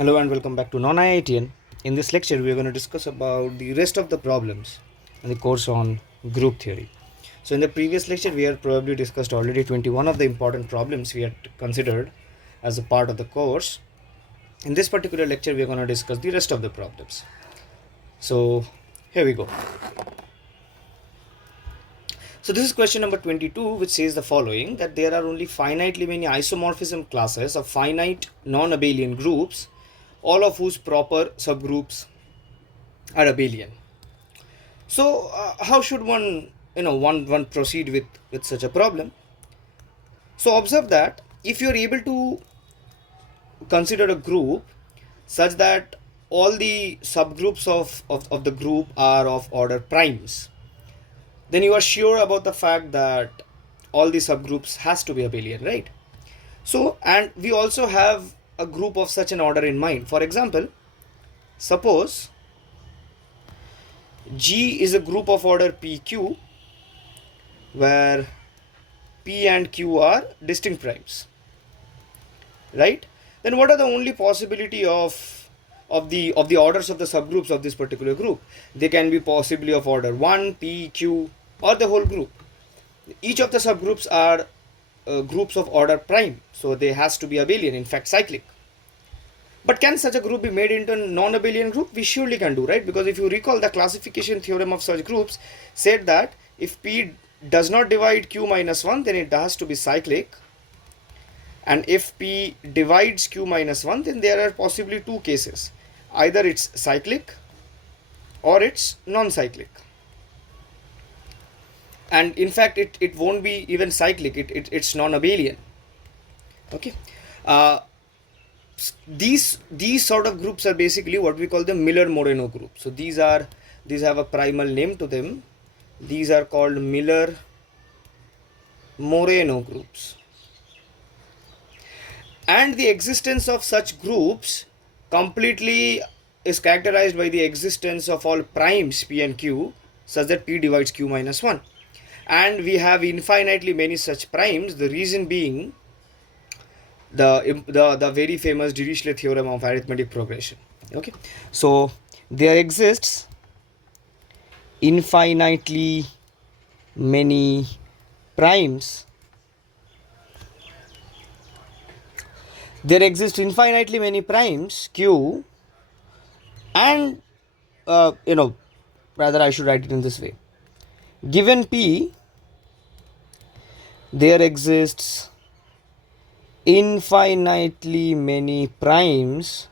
Hello and welcome back to Non-IITian. In this lecture, we are going to discuss about the rest of the problems in the course on group theory. So in the previous lecture, we had probably discussed already 21 of the important problems we had considered as a part of the course. In this particular lecture, we are going to discuss the rest of the problems. So here we go. So this is question number 22, which says the following, that there are only finitely many isomorphism classes of finite non-abelian groups, all of whose proper subgroups are abelian. So how should one proceed with such a problem? So observe that if you're able to consider a group such that all the subgroups of the group are of order primes, then you are sure about the fact that all the subgroups has to be abelian, right? So, and we also have a group of such an order in mind. For example, suppose G is a group of order PQ where P and Q are distinct primes, right? Then what are the only possibility of the orders of the subgroups of this particular group? They can be possibly of order 1, P, Q, or the whole group. Each of the subgroups are groups of order prime, so they has to be abelian, in fact cyclic. But can such a group be made into a non-abelian group? We surely can do, right? Because if you recall, the classification theorem of such groups said that if P does not divide Q minus 1, then it has to be cyclic. And if P divides Q minus 1, then there are possibly two cases. Either it's cyclic or it's non-cyclic. And in fact, it won't be even cyclic, it's non-abelian. Okay. These sort of groups are basically what we call the Miller-Moreno group. So these have a primal name to them. These are called Miller-Moreno groups. And the existence of such groups completely is characterized by the existence of all primes P and Q such that P divides Q minus 1. And we have infinitely many such primes, the reason being the very famous Dirichlet theorem of arithmetic progression. Okay, so there exists infinitely many primes. There exist infinitely many primes Q, and rather I should write it in this way. Given P, there exists infinitely many primes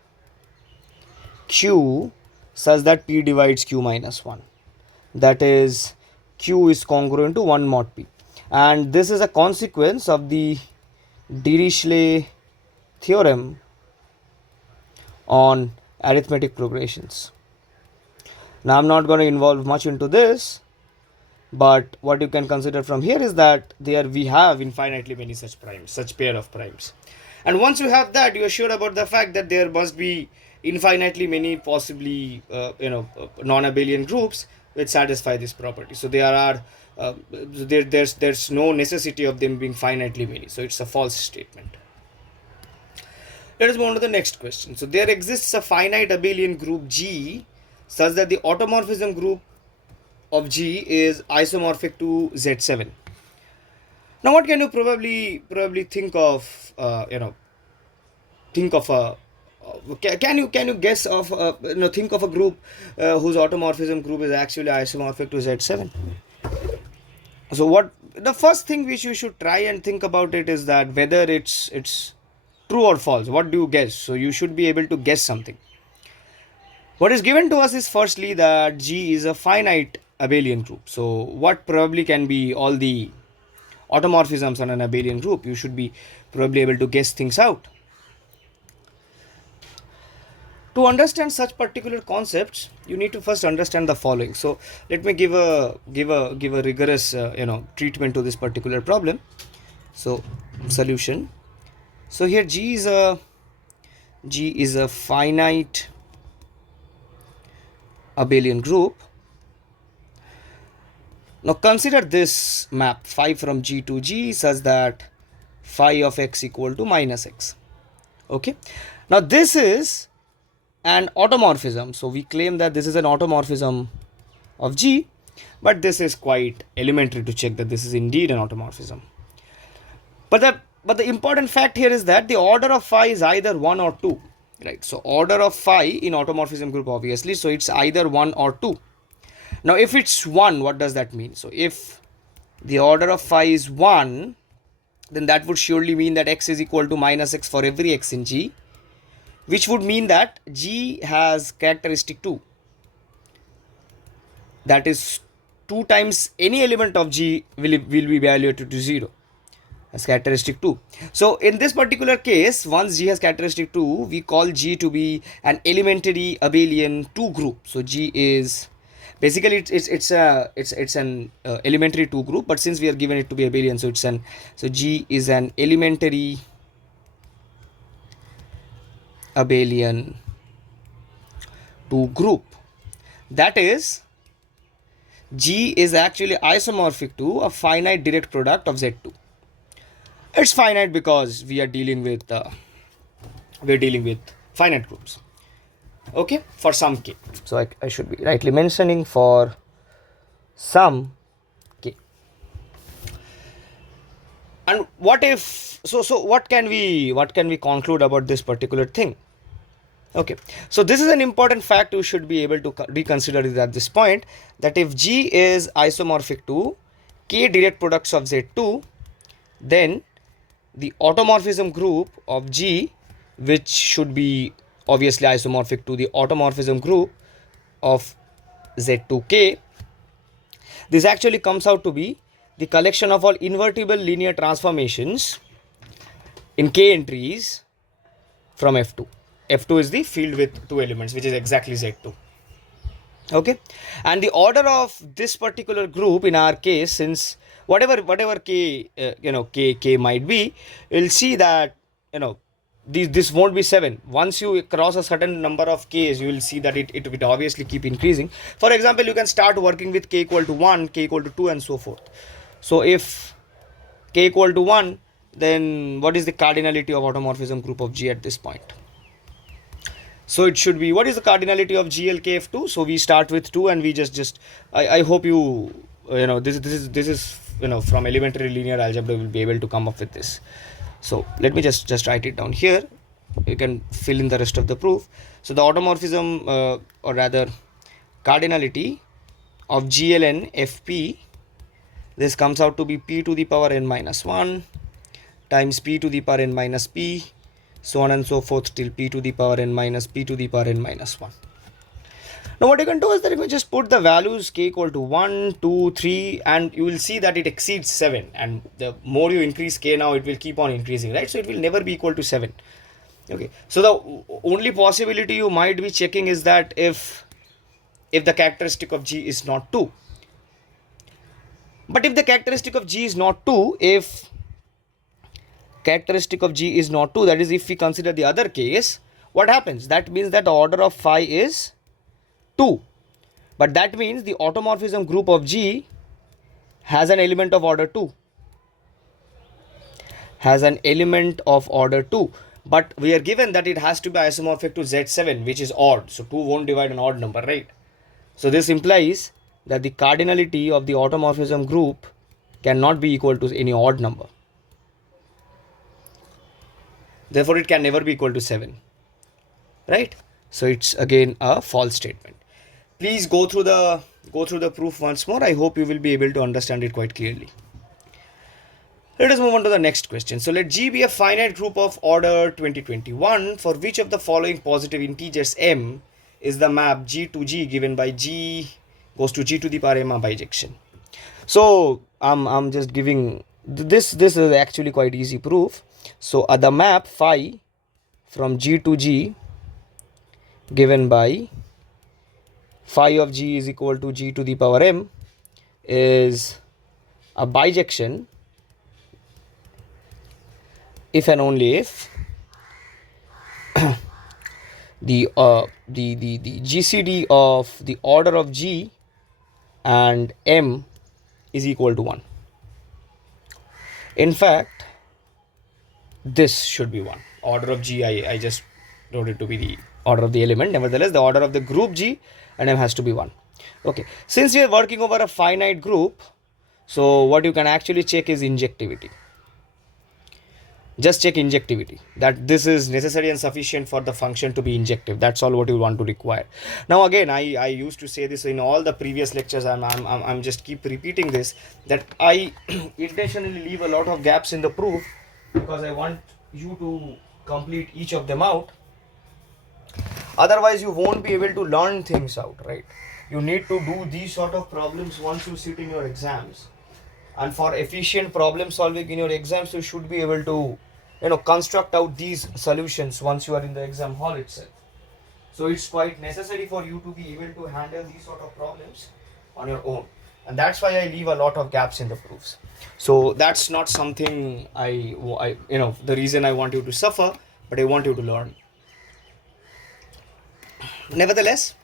Q such that P divides Q minus 1. That is, Q is congruent to 1 mod P. And this is a consequence of the Dirichlet theorem on arithmetic progressions. Now I'm not going to involve much into this, but what you can consider from here is that there we have infinitely many such primes, such pair of primes. And once you have that, you are sure about the fact that there must be infinitely many possibly non-abelian groups which satisfy this property. So there are there's no necessity of them being finitely many. So it's a false statement. Let us move on to the next question. So there exists a finite abelian group G such that the automorphism group of G is isomorphic to Z7. Now what can you probably think of think of a can you guess of think of a group whose automorphism group is actually isomorphic to Z7? So what the first thing which you should try and think about it is that whether it's true or false. What do you guess? So you should be able to guess something. What is given to us is firstly that G is a finite abelian group. So what probably can be all the automorphisms on an abelian group? You should be probably able to guess things out. To understand such particular concepts, you need to first understand the following. So let me give a rigorous treatment to this particular problem. So solution. So here G is a finite abelian group. Now consider this map phi from G to G such that phi of x equal to minus x. Okay. Now this is an automorphism. So we claim that this is an automorphism of G, but this is quite elementary to check that this is indeed an automorphism. But the important fact here is that the order of phi is either 1 or 2, right? So order of phi in automorphism group, obviously, so it's either 1 or 2. Now if it's 1, what does that mean? So if the order of phi is 1, then that would surely mean that x is equal to minus x for every x in G, which would mean that G has characteristic 2. That is 2 times any element of G will be evaluated to 0 as characteristic 2. So in this particular case, once G has characteristic 2, we call G to be an elementary abelian 2 group. So G is basically it's an elementary 2 group, but since we are given it to be abelian, so G is an elementary abelian 2 group. That is, G is actually isomorphic to a finite direct product of Z2. It's finite because we are dealing with finite groups. Okay, for some k. So I should be rightly mentioning for some k. And what if so what can we conclude about this particular thing? Okay, so this is an important fact you should be able to reconsider it at this point, that if G is isomorphic to k direct products of Z2, then the automorphism group of G, which should be obviously isomorphic to the automorphism group of Z2k, this actually comes out to be the collection of all invertible linear transformations in k entries from F2. F2 is the field with 2 elements, which is exactly Z2. Okay, and the order of this particular group in our case, since whatever k k might be, you'll see that this won't be 7. Once you cross a certain number of k's, you will see that it will obviously keep increasing. For example, you can start working with k equal to 1, k equal to 2, and so forth. So if k equal to 1, then what is the cardinality of automorphism group of G at this point? So it should be, what is the cardinality of GLKF2? So we start with 2 and we I hope this is from elementary linear algebra will be able to come up with this. So let me just write it down here. You can fill in the rest of the proof. So the automorphism or rather cardinality of GLN FP, this comes out to be p to the power n minus 1 times p to the power n minus p, so on and so forth till p to the power n minus p to the power n minus 1. Now what you can do is that you can just put the values k equal to 1, 2, 3, and you will see that it exceeds 7, and the more you increase k now, it will keep on increasing, right? So it will never be equal to 7. Okay, so the only possibility you might be checking is that if the characteristic of G is not 2. But if the characteristic of G is not 2, that is, if we consider the other case, what happens? That means that the order of phi is 2. But that means the automorphism group of G has an element of order 2. But we are given that it has to be isomorphic to Z7, which is odd. So 2 won't divide an odd number, right? So this implies that the cardinality of the automorphism group cannot be equal to any odd number. Therefore, it can never be equal to 7, right? So it's again a false statement. Please go through the proof once more. I hope you will be able to understand it quite clearly. Let us move on to the next question. So let G be a finite group of order 2021 for which of the following positive integers m is the map G to G given by G goes to G to the power m bijection. So I'm just giving this is actually quite easy proof. So the map phi from G to G given by phi of G is equal to G to the power m is a bijection if and only if the GCD of the order of G and m is equal to 1. In fact, this should be 1. Order of G, I just wrote it to be the order of the element. Nevertheless, the order of the group G and M has to be 1. Okay, since we are working over a finite group, so what you can actually check is injectivity. Just check injectivity, that this is necessary and sufficient for the function to be injective. That's all what you want to require. Now again, I used to say this in all the previous lectures. I'm just keep repeating this, that I intentionally leave a lot of gaps in the proof because I want you to complete each of them out. Otherwise you won't be able to learn things out, right? You need to do these sort of problems once you sit in your exams, and for efficient problem solving in your exams you should be able to construct out these solutions once you are in the exam hall itself. So it's quite necessary for you to be able to handle these sort of problems on your own, and that's why I leave a lot of gaps in the proofs. So that's not something I the reason I want you to suffer, but I want you to learn. Nevertheless,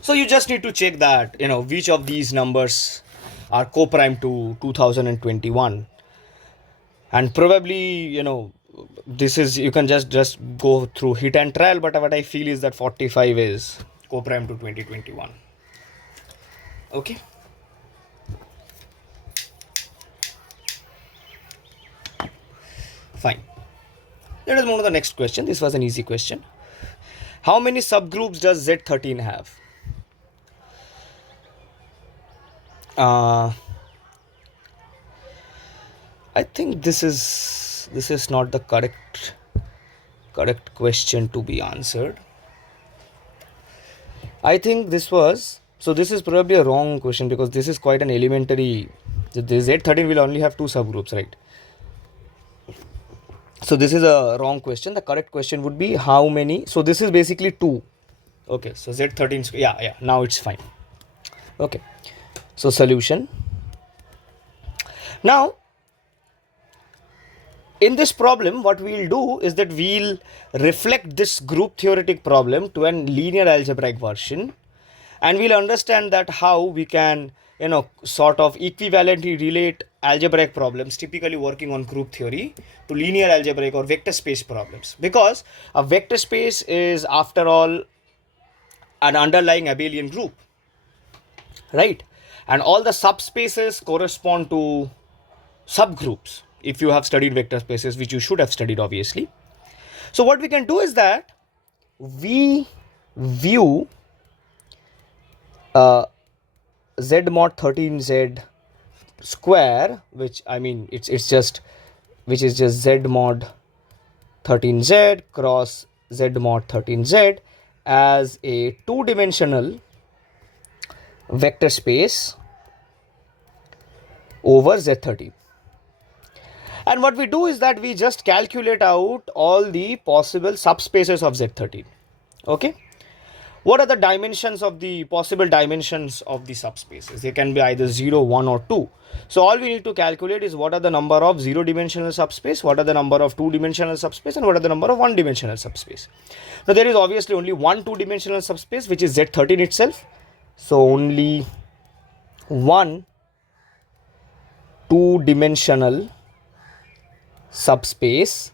so you just need to check that which of these numbers are co-prime to 2021, and probably this is, you can just go through hit and trial, but what I feel is that 45 is co-prime to 2021. Okay, fine. Let us move to the next question. This was an easy question. How many subgroups does Z13 have? I think this is not the correct question to be answered. I think this is probably a wrong question, because this is quite an elementary. The Z13 will only have 2 subgroups, right? So this is a wrong question. The correct question would be how many. So this is basically 2. Okay, so Z13, yeah, now it's fine. Okay, so solution. Now in this problem, what we'll do is that we'll reflect this group theoretic problem to a linear algebraic version, and we'll understand that how we can sort of equivalently relate algebraic problems typically working on group theory to linear algebraic or vector space problems, because a vector space is after all an underlying abelian group, right? And all the subspaces correspond to subgroups, if you have studied vector spaces, which you should have studied obviously. So what we can do is that we view Z mod 13Z square, which I mean which is just Z mod 13Z cross Z mod 13Z as a 2-dimensional vector space over Z13. And what we do is that we just calculate out all the possible subspaces of Z13. Okay, what are the dimensions of the possible dimensions of the subspaces? They can be either 0, 1 or 2. So all we need to calculate is what are the number of 0-dimensional subspace, what are the number of 2-dimensional subspace, and what are the number of 1-dimensional subspace. Now there is obviously only one 2-dimensional subspace, which is Z13 itself. So only one 2-dimensional subspace,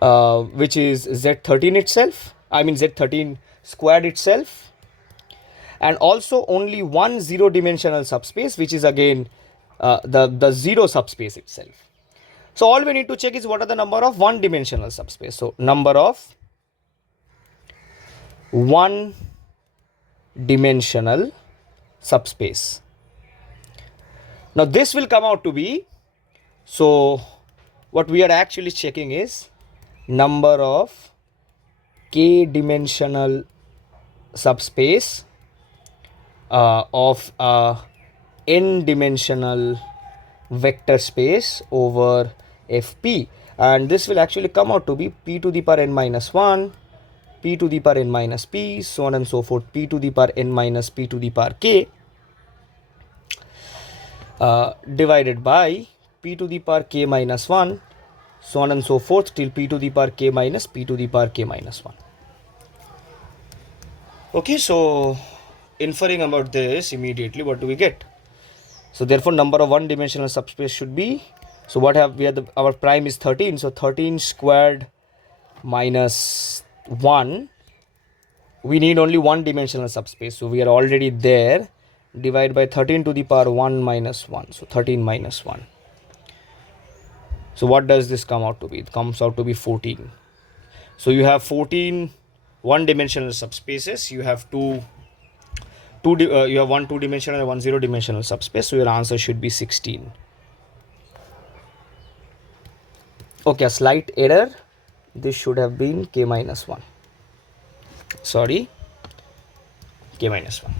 which is Z13 itself, I mean Z13 squared itself, and also only one 0-dimensional subspace, which is again the 0 subspace itself. So all we need to check is what are the number of 1-dimensional subspace. So number of 1-dimensional subspace. Now this will come out to be, so what we are actually checking is number of k-dimensional subspace of a n-dimensional vector space over Fp, and this will actually come out to be p to the power n minus 1, p to the power n minus p, so on and so forth, p to the power n minus p to the power k divided by p to the power k minus 1, so on and so forth till p to the power k minus p to the power k minus 1. Okay, so inferring about this immediately, what do we get? So therefore number of 1-dimensional subspace should be, so what have we have, our prime is 13, so 13 squared minus 1, we need only one dimensional subspace, so we are already there. Divide by 13 to the power 1 minus 1, so 13 minus 1. So what does this come out to be? It comes out to be 14. So you have 14 one dimensional subspaces, you have you have one two dimensional and one zero dimensional subspace, so your answer should be 16. Okay, a slight error, this should have been k minus 1, sorry, k minus 1.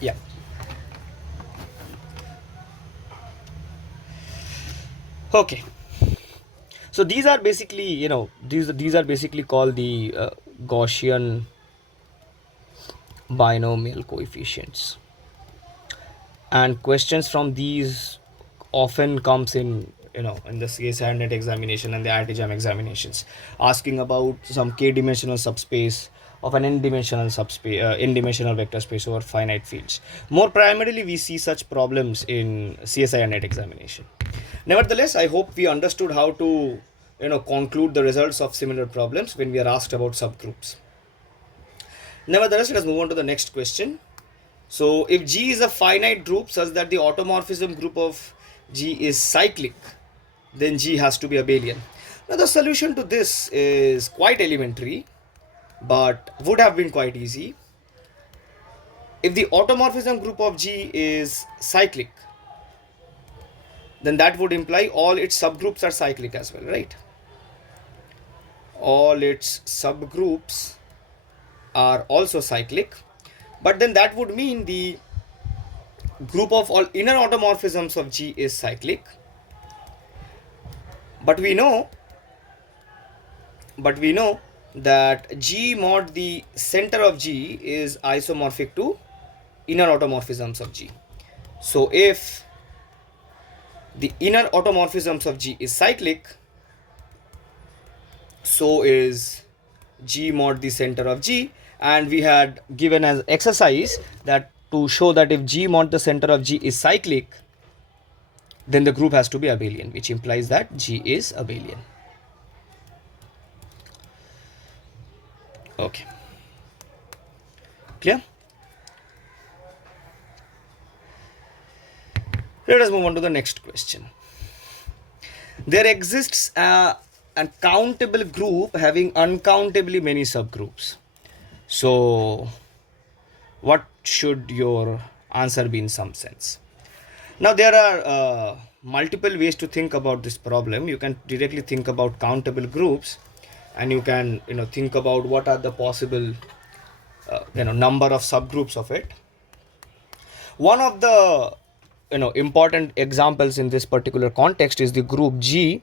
Yeah. Okay, so these are basically, these are basically called the Gaussian binomial coefficients, and questions from these often comes in in the CSIR NET examination and the IIT JAM examinations, asking about some k-dimensional subspace of an n-dimensional subspace, n-dimensional vector space over finite fields. More primarily, we see such problems in CSIR NET examination. Nevertheless, I hope we understood how to conclude the results of similar problems when we are asked about subgroups. Nevertheless, let us move on to the next question. So if G is a finite group such that the automorphism group of G is cyclic, then G has to be abelian. Now the solution to this is quite elementary, but would have been quite easy. If the automorphism group of G is cyclic, then that would imply all its subgroups are cyclic as well, right? All its subgroups are also cyclic, but then that would mean the group of all inner automorphisms of G is cyclic. But we know that G mod the center of G is isomorphic to inner automorphisms of G. So if the inner automorphisms of G is cyclic, so is G mod the center of G, and we had given as exercise that to show that if G mod the center of G is cyclic, then the group has to be abelian, which implies that G is abelian. Okay, clear? Let us move on to the next question. There exists an countable group having uncountably many subgroups. So what should your answer be in some sense? Now there are multiple ways to think about this problem. You can directly think about countable groups, and you can think about what are the possible number of subgroups of it. One of the important examples in this particular context is the group G,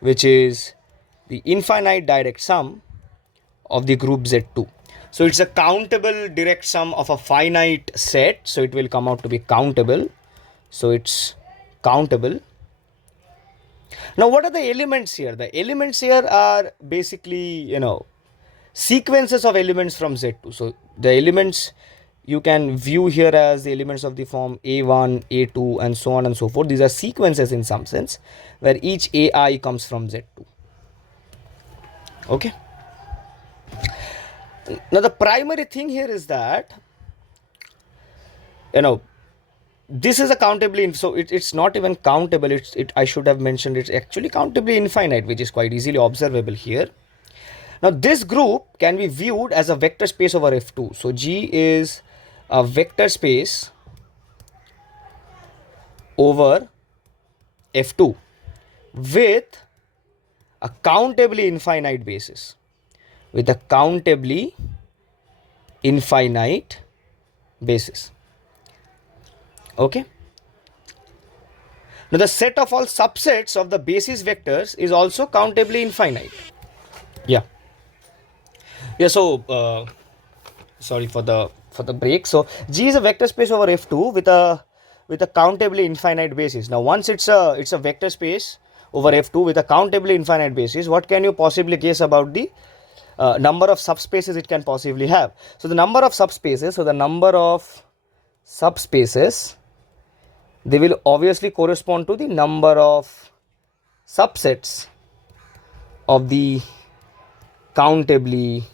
which is the infinite direct sum of the group Z2. So it's a countable direct sum of a finite set, so it will come out to be countable. So it's countable. Now what are the elements here? The elements here are basically sequences of elements from Z2. So the elements you can view here as the elements of the form A1, A2 and so on and so forth. These are sequences in some sense, where each AI comes from Z2. Okay. Now the primary thing here is that this is a countably, so it's not even countable. I should have mentioned it's actually countably infinite, which is quite easily observable here. Now this group can be viewed as a vector space over F2. So G is a vector space over F2 with a countably infinite basis. With a countably infinite basis. Okay. Now the set of all subsets of the basis vectors is also countably infinite. Yeah. So sorry for the break. So G is a vector space over F2 with a countably infinite basis. Now once it's a vector space over F2 with a countably infinite basis, what can you possibly guess about the number of subspaces it can possibly have? So the number of subspaces, they will obviously correspond to the number of subsets of the countably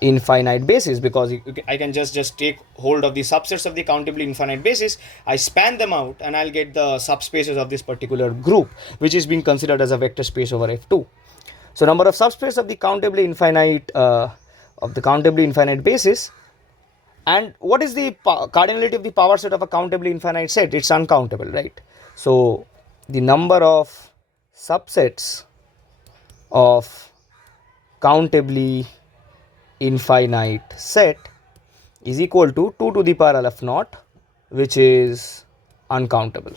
infinite basis, because I can just take hold of the subsets of the countably infinite basis, I span them out, and I'll get the subspaces of this particular group, which is being considered as a vector space over F2. So number of subspace of the countably infinite basis. And what is the cardinality of the power set of a countably infinite set? It's uncountable, right? So the number of subsets of countably infinite set is equal to 2 to the power LF naught, which is uncountable.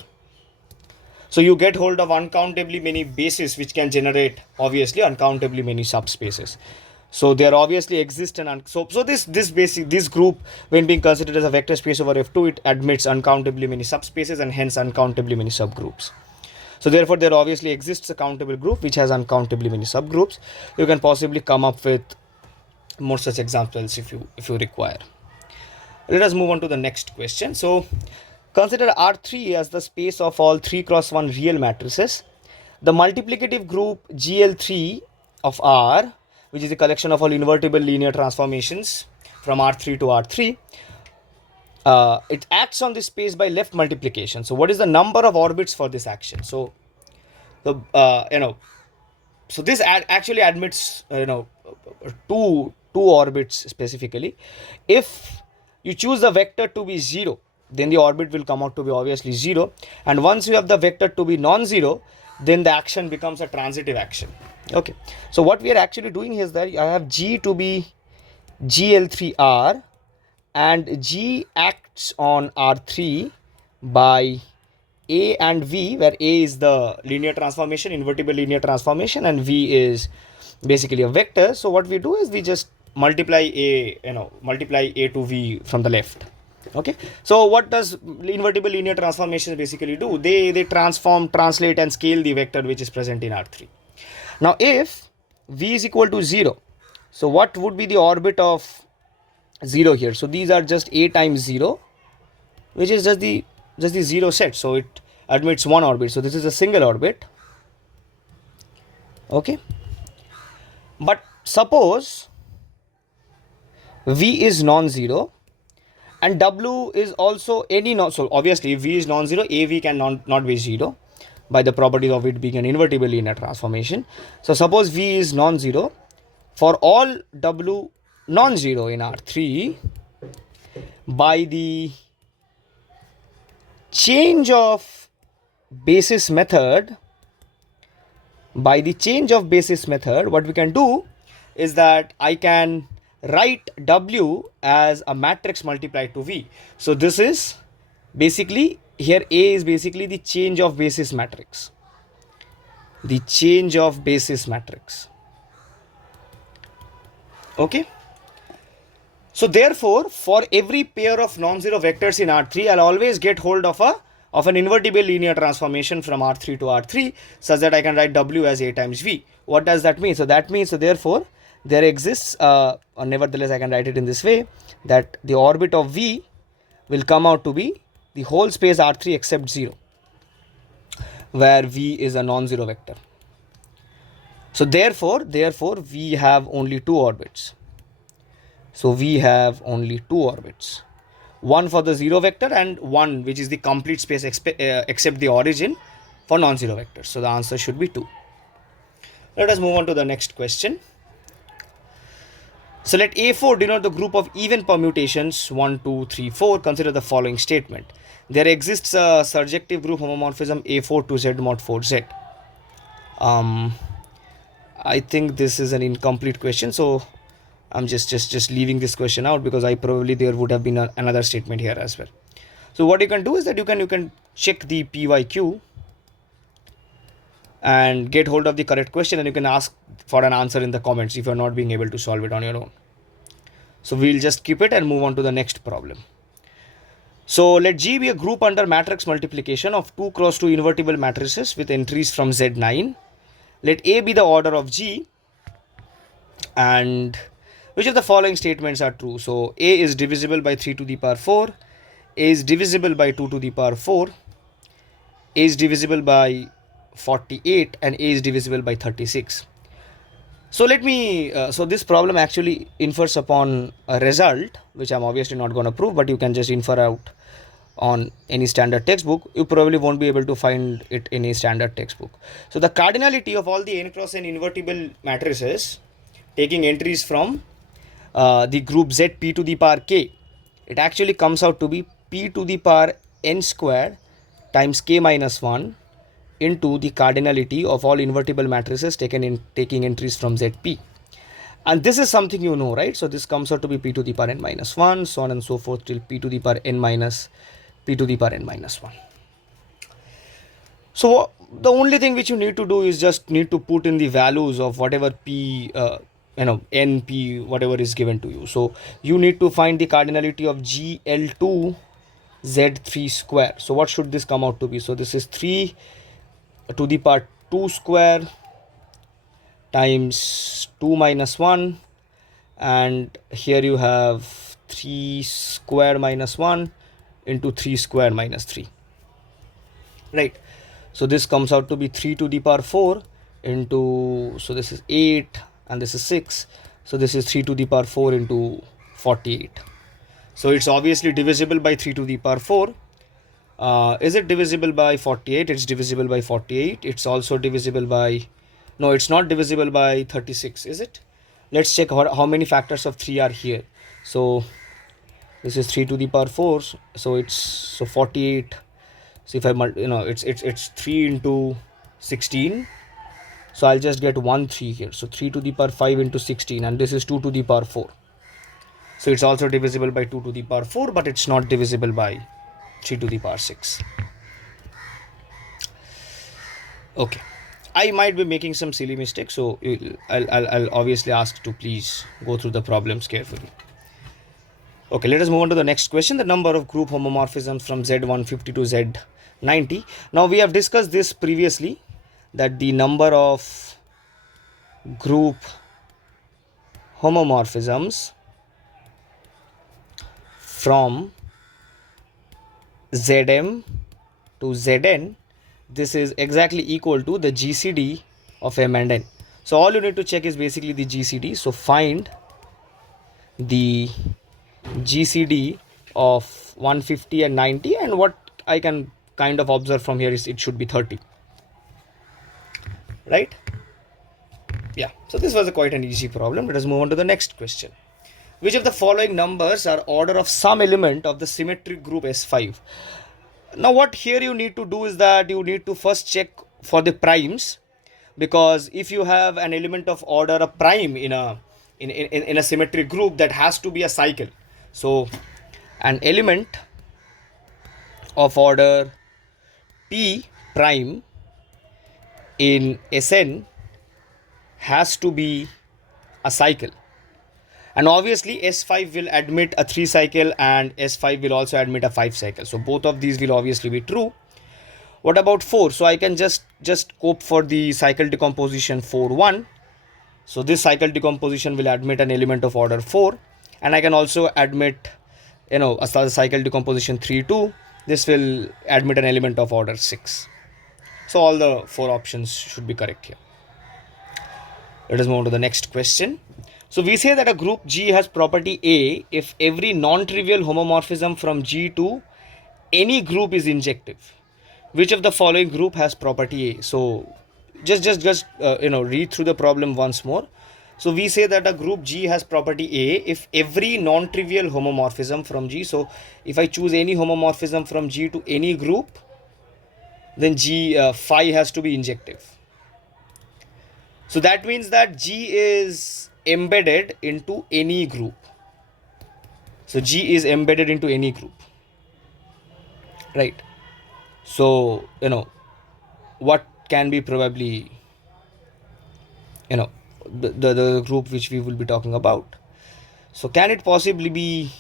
So you get hold of uncountably many bases, which can generate obviously uncountably many subspaces. So there obviously exist so this group, when being considered as a vector space over F2, it admits uncountably many subspaces and hence uncountably many subgroups. So therefore there obviously exists a countable group which has uncountably many subgroups. You can possibly come up with more such examples if you require. Let us move on to the next question. So consider R3 as the space of all 3x1 real matrices. The multiplicative group GL3 of R, which is a collection of all invertible linear transformations from R3 to R3, it acts on this space by left multiplication. So what is the number of orbits for this action? So so this actually admits two orbits specifically. If you choose the vector to be 0, then the orbit will come out to be obviously 0, and once you have the vector to be non-zero, then the action becomes a transitive action. Okay, so what we are actually doing here is that I have G to be GL3R, and G acts on R3 by A and V, where A is the linear transformation, invertible linear transformation, and V is basically a vector. So what we do is we just multiply A to V from the left. Okay, so what does invertible linear transformations basically do? They transform, translate and scale the vector which is present in R3. Now if V is equal to 0, so what would be the orbit of 0 here? So these are just A times 0, which is just the 0 set, so it admits one orbit. So this is a single orbit. Okay, but suppose V is non-zero and W is also any so obviously if V is non-zero, AV can not be 0 by the property of it being an invertible linear transformation. So suppose V is non-zero for all W non-zero in R3, by the change of basis method, what we can do is that I can write W as a matrix multiplied to V. So this is basically, here A is basically the change of basis matrix. Okay. So therefore, for every pair of non-zero vectors in R3, I'll always get hold of an invertible linear transformation from R3 to R3, such that I can write W as A times V. What does that mean? So that means, so therefore, there exists, or nevertheless I can write it in this way, that the orbit of V will come out to be the whole space R3 except 0, where V is a non-zero vector. So therefore we have only two orbits. One for the 0 vector and one which is the complete space except the origin for non-zero vectors. So the answer should be 2. Let us move on to the next question. So let A4 denote the group of even permutations 1, 2, 3, 4. Consider the following statement. There exists a surjective group homomorphism A4 to Z mod 4Z. I think this is an incomplete question, so I'm just leaving this question out, because there would have been another statement here as well. So what you can do is that you can check the PYQ and get hold of the correct question, and you can ask for an answer in the comments if you're not being able to solve it on your own. So we'll just keep it and move on to the next problem. So let G be a group under matrix multiplication of 2 cross 2 invertible matrices with entries from Z9. Let A be the order of G, and which of the following statements are true? So A is divisible by 3 to the power 4, A is divisible by 2 to the power 4, A is divisible by 48, and A is divisible by 36. So let me, so this problem actually infers upon a result, which I'm obviously not going to prove, but you can just infer out on any standard textbook. You probably won't be able to find it in a standard textbook. So the cardinality of all the n cross n invertible matrices taking entries from the group Z p to the power k, it actually comes out to be p to the power n squared times k minus 1 into the cardinality of all invertible matrices taking entries from ZP. And this is something you know, right? So this comes out to be p to the power n minus 1, so on and so forth till p to the power n minus p to the power n minus 1. So the only thing which you need to do is just need to put in the values of whatever p, np, whatever is given to you. So you need to find the cardinality of GL2 Z3 square. So what should this come out to be? So this is 3 to the power 2 square times 2 minus 1, and here you have 3 square minus 1 into 3 square minus 3, right? So this comes out to be 3 to the power 4 into, so this is 8 and this is 6, so this is 3 to the power 4 into 48. So it's obviously divisible by 3 to the power 4. Is it divisible by 48? It's divisible by 48. It's also divisible by, no, it's not divisible by 36, is it? Let's check how many factors of 3 are here. So this is 3 to the power 4, so it's, so 48. So if I it's 3 into 16, so I'll just get 1 3 here. So 3 to the power 5 into 16, and this is 2 to the power 4. So it's also divisible by 2 to the power 4, but it's not divisible by 3 to the power 6. Okay, I might be making some silly mistakes, so I'll obviously ask to please go through the problems carefully. Okay, let us move on to the next question. The number of group homomorphisms from Z150 to Z90. Now we have discussed this previously, that the number of group homomorphisms from Zm to Zn, this is exactly equal to the GCD of M and N. So all you need to check is basically the GCD. So find the GCD of 150 and 90, and what I can kind of observe from here is it should be 30, right? Yeah, so this was quite an easy problem. Let us move on to the next question. Which of the following numbers are order of some element of the symmetric group S5? Now what here you need to do is that you need to first check for the primes, because if you have an element of order a prime in a symmetric group, that has to be a cycle. So an element of order p prime in Sn has to be a cycle, and obviously S5 will admit a 3 cycle and S5 will also admit a 5 cycle. So both of these will obviously be true. What about 4? So I can just cope for the cycle decomposition 4 1. So this cycle decomposition will admit an element of order 4, and I can also admit, a cycle decomposition 3 2. This will admit an element of order 6. So all the 4 options should be correct here. Let us move on to the next question. So we say that a group G has property A if every non-trivial homomorphism from G to any group is injective. Which of the following group has property A? So just read through the problem once more. So we say that a group G has property A if every non-trivial homomorphism from G. So if I choose any homomorphism from G to any group, then G phi has to be injective. So that means that G is embedded into any group. So G is embedded into any group, right? So, what can be probably, the group which we will be talking about. So can it possibly be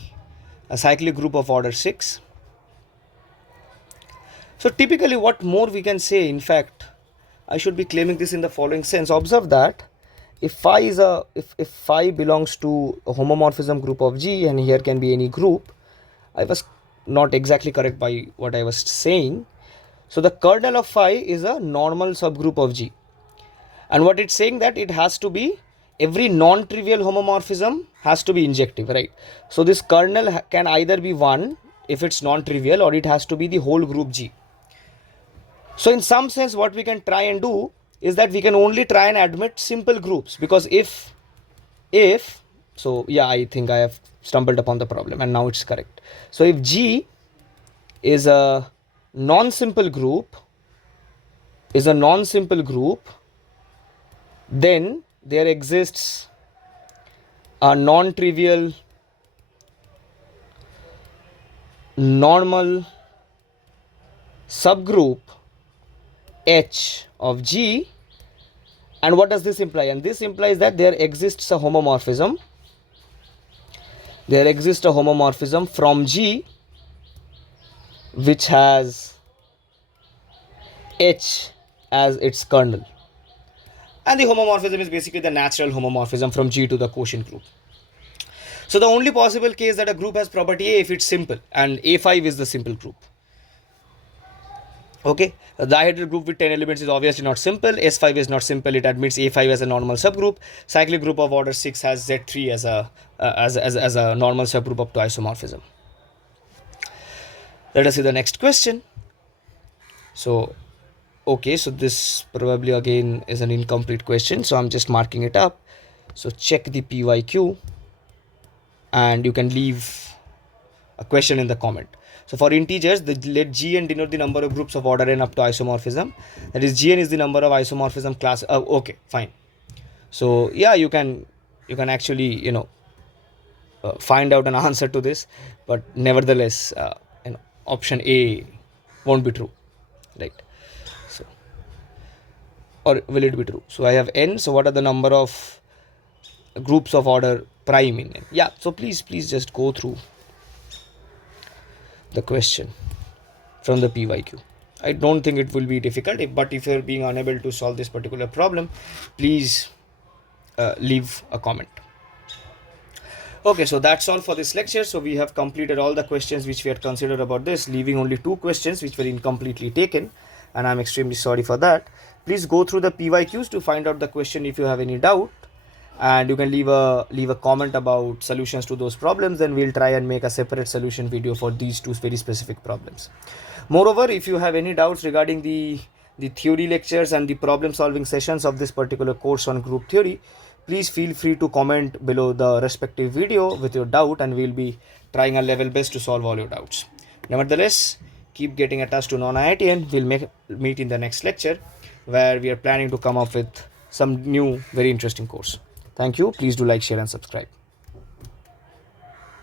a cyclic group of order 6? So typically what more we can say, in fact, I should be claiming this in the following sense. Observe that if phi is if phi belongs to a homomorphism group of G, and here can be any group, I was not exactly correct by what I was saying. So the kernel of phi is a normal subgroup of G, and what it's saying that it has to be every non-trivial homomorphism has to be injective, right? So this kernel can either be 1 if it's non-trivial, or it has to be the whole group G. So in some sense, what we can try and do is that we can only try and admit simple groups, because if so yeah, I think I have stumbled upon the problem and now it's correct. So if G is a non-simple group, then there exists a non-trivial normal subgroup H of G. And what does this imply? And this implies that there exists a homomorphism. There exists a homomorphism from G which has H as its kernel. And the homomorphism is basically the natural homomorphism from G to the quotient group. So the only possible case that a group has property A if it's simple, and A5 is the simple group. Okay, a dihedral group with 10 elements is obviously not simple. S5 is not simple. It admits A5 as a normal subgroup. Cyclic group of order 6 has Z3 as a normal subgroup up to isomorphism. Let us see the next question. So, okay, so this probably again is an incomplete question, so I'm just marking it up. So check the PYQ and you can leave a question in the comment. So for integers, let Gn denote the number of groups of order n up to isomorphism. That is, Gn is the number of isomorphism class. Okay, fine. So yeah, you can actually find out an answer to this, but nevertheless, option A won't be true, right? So, or will it be true? So I have n. So what are the number of groups of order prime in n? Yeah. So please just go through the question from the PYQ. I don't think it will be difficult, but if you're being unable to solve this particular problem, please leave a comment. Okay, so that's all for this lecture. So we have completed all the questions which we had considered about this, leaving only 2 questions which were incompletely taken, and I'm extremely sorry for that. Please go through the PYQs to find out the question if you have any doubt, and you can leave a comment about solutions to those problems. Then we'll try and make a separate solution video for these 2 very specific problems. Moreover, if you have any doubts regarding the theory lectures and the problem solving sessions of this particular course on group theory, please feel free to comment below the respective video with your doubt, and we'll be trying our level best to solve all your doubts. Nevertheless, keep getting attached to non-IITian. We'll meet in the next lecture, where we are planning to come up with some new very interesting course. Thank you. Please do like, share and subscribe.